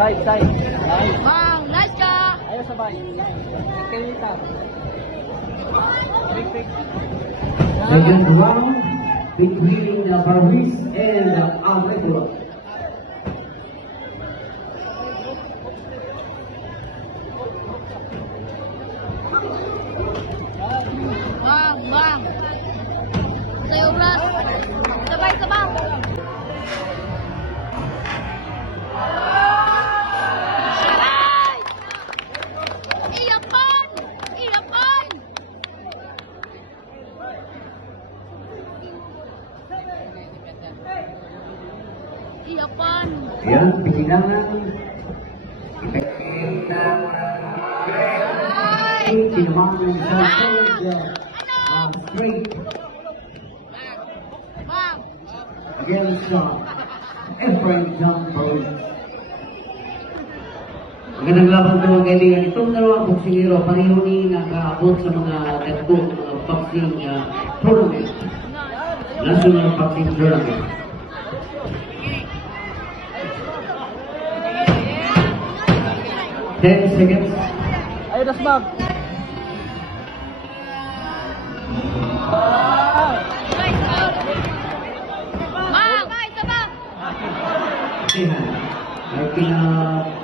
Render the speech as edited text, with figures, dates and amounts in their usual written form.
Side. Nice. Bang, nice ka! Ayaw sabay. Kalita. Big. Second round between Barris and Alvegula. Bang! Sa'yo, Brad. Sabay! Sabay! Iyapan! Iyapan! Ayan, pinilangan. Tinamaan sa straight Bang! against Efrain John Barris. Magandang laban ito mga kaibigan. Itong dalawang boksingero, pareho ni nakaabot sa mga dagkong boxing tournament. National Boxing Tournament. Ten seconds. Ayaw das bag. Bang! Sabay! Ay,